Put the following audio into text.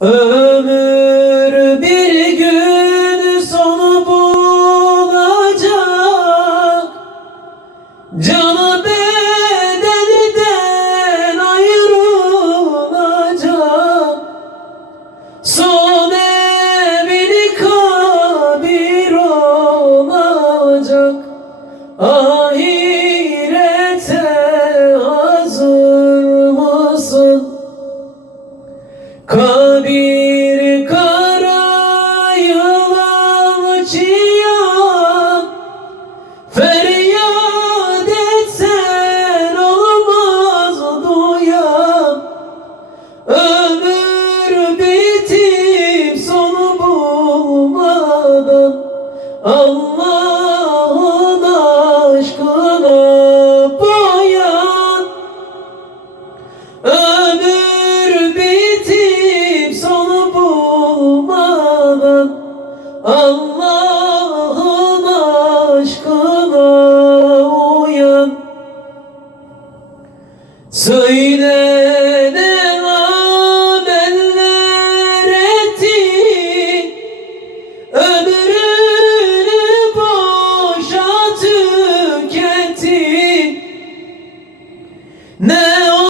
Ömür bir gün sonu bulacak. Canı bedenden ayrılacak. Son evini kabir olacak. Ahirete Kadir kara yılan çiyan Feryat etsen olmaz duyan Ömür bitip sonu bulmadan. Allah Allah'ın aşkına uyan. Söyle ne ameller ettin Ömrünü boşa tükettin Ne